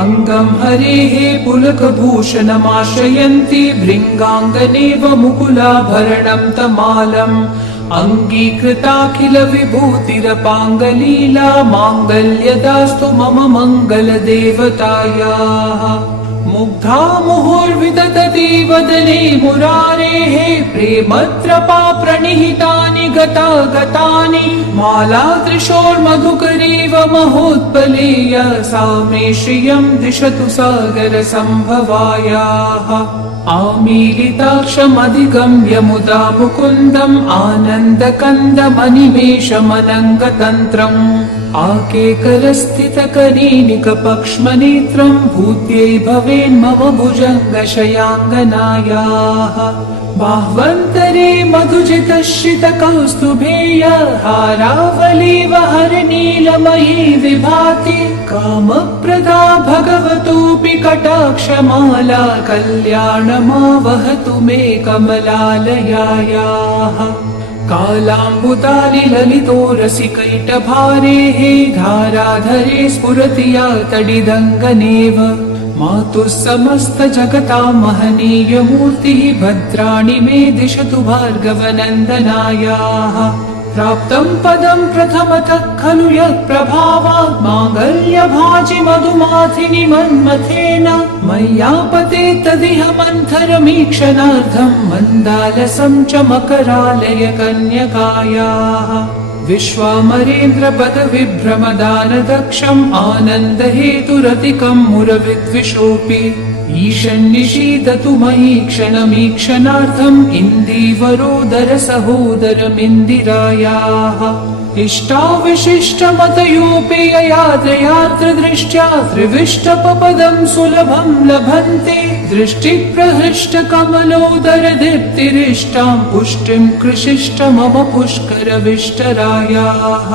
अङ्गं हरेः पुलकभूषणमाश्रयन्ति भृङ्गाङ्गनेव मुकुलाभरणं तमालम् अङ्गीकृताखिल विभूतिरपाङ्गलीला माङ्गल्यदास्तु मम मङ्गलदेवतायाः मुग्धा मुहुर्विदधति वदने मुरारेः प्रेमत्रपा प्रणिहितानि गतागतानि मालादृशोर्मधुकरीव महोत्पलेय सा मे श्रियं दिशतु सागरसम्भवायाः आमीलिताक्षमधिगम्य मुदा मुकुन्दम् आनन्दकन्दमनिमेषमनङ्गतन्त्रम् आकेकरस्थितकनीनिकपक्ष्मनेत्रम् भूत्यै भवेन्मम भुजङ्गशयाङ्गनायाः बाह्वन्तरे मधुजितश्रितकौस्तुभेय हारावलीव हरनीलमयी विभाति कामप्रदा भगवतोऽपि कटाक्षमाला कल्याणमावहतु मे कमलालयायाः कालाम्बुदारि ललितो रसिकैटभारेः धाराधरे स्फुरति या तडिदङ्गनेव मातुः समस्तजगतां महनीयमूर्तिः भद्राणि मे दिशतु भार्गवनन्दनायाः प्राप्तं पदं प्रथमतः खलु यत्प्रभावात् माङ्गल्यभाजि मधुमाथिनि मन्मथेन मय्यापते तदिह मन्थरमीक्षणार्थं मन्दालसं च मकरालय कन्यकायाः विश्वामरेन्द्रपदविभ्रमदानदक्षम् आनन्दहेतुरतिकं मुरविद्विषोऽपि ईशन्निषीदतु मयि क्षणमीक्षणार्थम् इन्दीवरोदर सहोदरमिन्दिरायाः इष्टाविशिष्टमतयोऽपि ययात्रयात्रदृष्ट्या त्रिविष्टपपदं सुलभं लभन्ते दृष्टिप्रहृष्टकमलोदर दीप्तिरिष्टां पुष्टिं कृशिष्ट मम पुष्करविष्टरायाः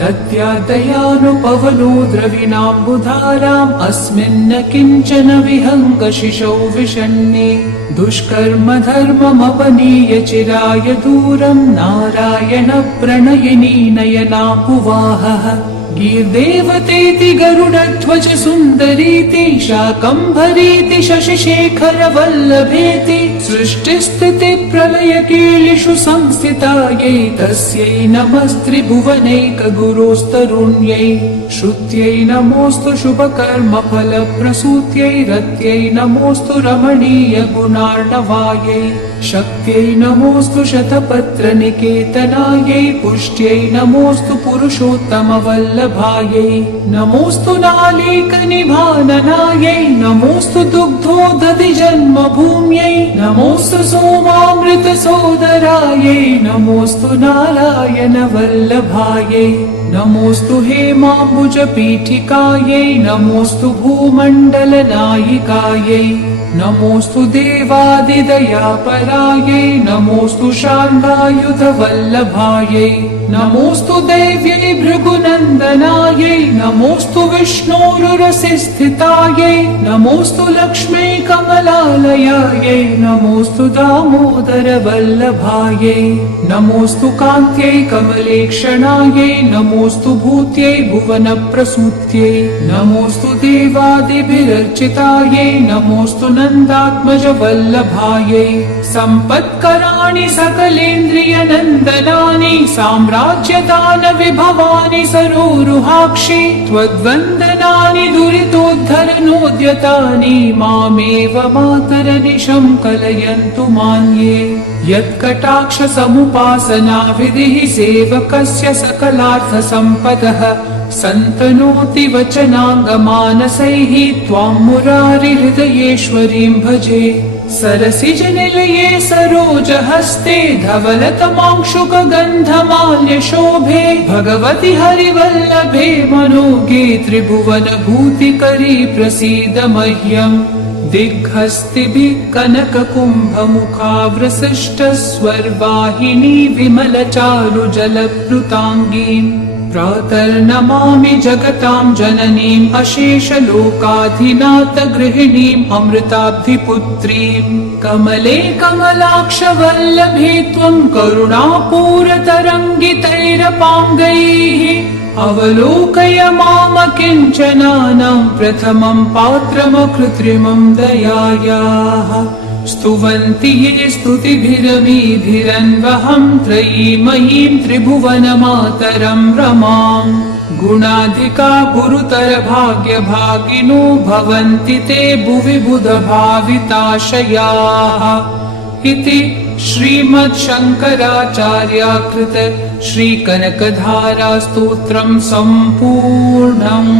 दद्यादयानुपवनो द्रविणाम्बुधाराम् अस्मिन्न किञ्चन विहङ्गशिशौ विषण्णे दुष्कर्म धर्ममपनीय चिराय दूरम् नारायण प्रणयिनी नयनाम्बुवाहः गीर्देवतेति गरुडध्वज सुन्दरीति शाकम्भरीति शशिशेखर वल्लभेति सृष्टिस्थिति प्रलयकीलिषु संस्थितायै तस्यै नमस्त्रिभुवनैक गुरोस्तरुण्यै श्रुत्यै नमोऽस्तु शुभकर्म फलप्रसूत्यै रत्यै नमोऽस्तु रमणीय गुणार्णवायै शक्त्यै नमोऽस्तु शतपत्रनिकेतनायै पुष्ट्यै नमोऽस्तु पुरुषोत्तमवल्लभायै नमोऽस्तु नालीकनिभाननायै नमोऽस्तु दुग्धोदधि जन्मभूम्यै नमोऽस्तु सोमामृतसोदरायै नमोऽस्तु नारायणवल्लभायै नमोऽस्तु हेमाम्बुजपीठिकायै नमोऽस्तु भूमण्डलनायिकायै नमोऽस्तु देवादिदयापरायै नमोऽस्तु शार्ङ्गायुधवल्लभायै नमोऽस्तु दैव्यै भृगुनन्दनायै नमोऽस्तु विष्णोरुरसिस्थितायै नमोऽस्तु लक्ष्म्यै कमलालयायै नमोऽस्तु दामोदरवल्लभायै नमोऽस्तु कान्त्यै कमलेक्षणायै नमोऽस्तु भूत्यै भुवनप्रसूत्यै नमोऽस्तु देवादिभिरर्चितायै नमोऽस्तु नन्दात्मजवल्लभायै सम्पत्कराणि सकलेन्द्रियनन्दनानि साम्राज्यदानविभवानि सरोरुहाक्षि त्वद्वन्दनानि दुरितोद्धरनोद्यतानि मामेव मातरनिशं कलयन्तु मान्ये यत्कटाक्षसमुपासनाविधिः सेवकस्य सकलार्थसम्पदः सन्तनोति वचनाङ्गमानसैः त्वां मुरारिहृदयेश्वरीं भजे सरसिजनिलये सरोजहस्ते धवलतमांशुकगन्धमाल्यशोभे भगवति हरिवल्लभे मनोगे त्रिभुवनभूतिकरी प्रसीद मह्यम् दिग्हस्तिभिः कनककुम्भमुखाव्रसृष्टस्वर्वाहिनी विमलचारुजलप्लुताङ्गीम् प्रातर्नमामि जगतां जननीम् अशेषलोकाधिनाथगृहिणीम् अमृताब्धिपुत्रीम् कमले कमलाक्षवल्लभे त्वं करुणापूरतरङ्गितैरपाङ्गैः अवलोकय मामकिञ्चनानां प्रथमं पात्रमकृत्रिमं दयायाः स्तुवन्ति ये स्तुतिभिरमीभिरन्वहं त्रयीमयीं त्रिभुवनमातरं रमाम् गुणाधिका गुरुतर भाग्यभागिनो भवन्ति ते भुवि बुधभाविताशयाः इति श्रीमच्छङ्कराचार्याकृत श्रीकनकधारा स्तोत्रं सम्पूर्णम्।